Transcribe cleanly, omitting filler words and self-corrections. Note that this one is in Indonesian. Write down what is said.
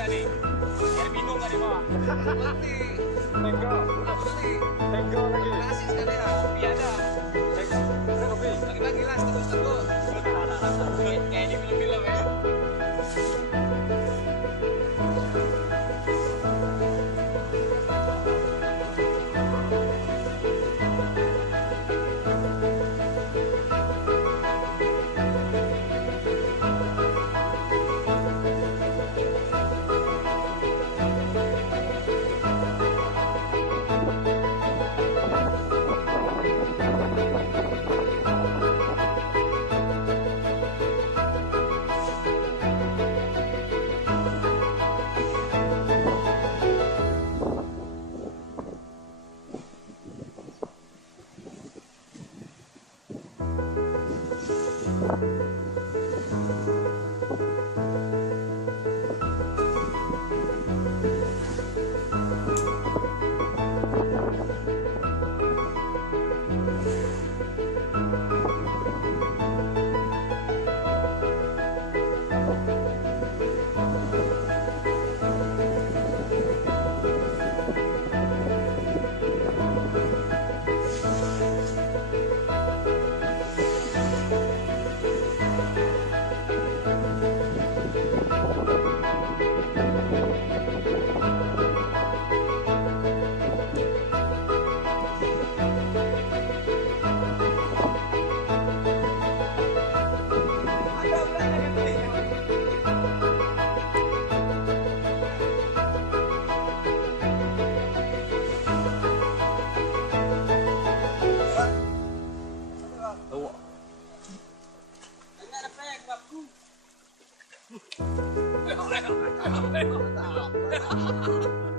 kita nih. Air minum tadi bawah. Beli. Mango. Beli. Mango lagi. Nasi sekali ya. Kopi ada. Ada kopi. Bagi-bagi lah terus. Kayak di film-film ya. Mantap.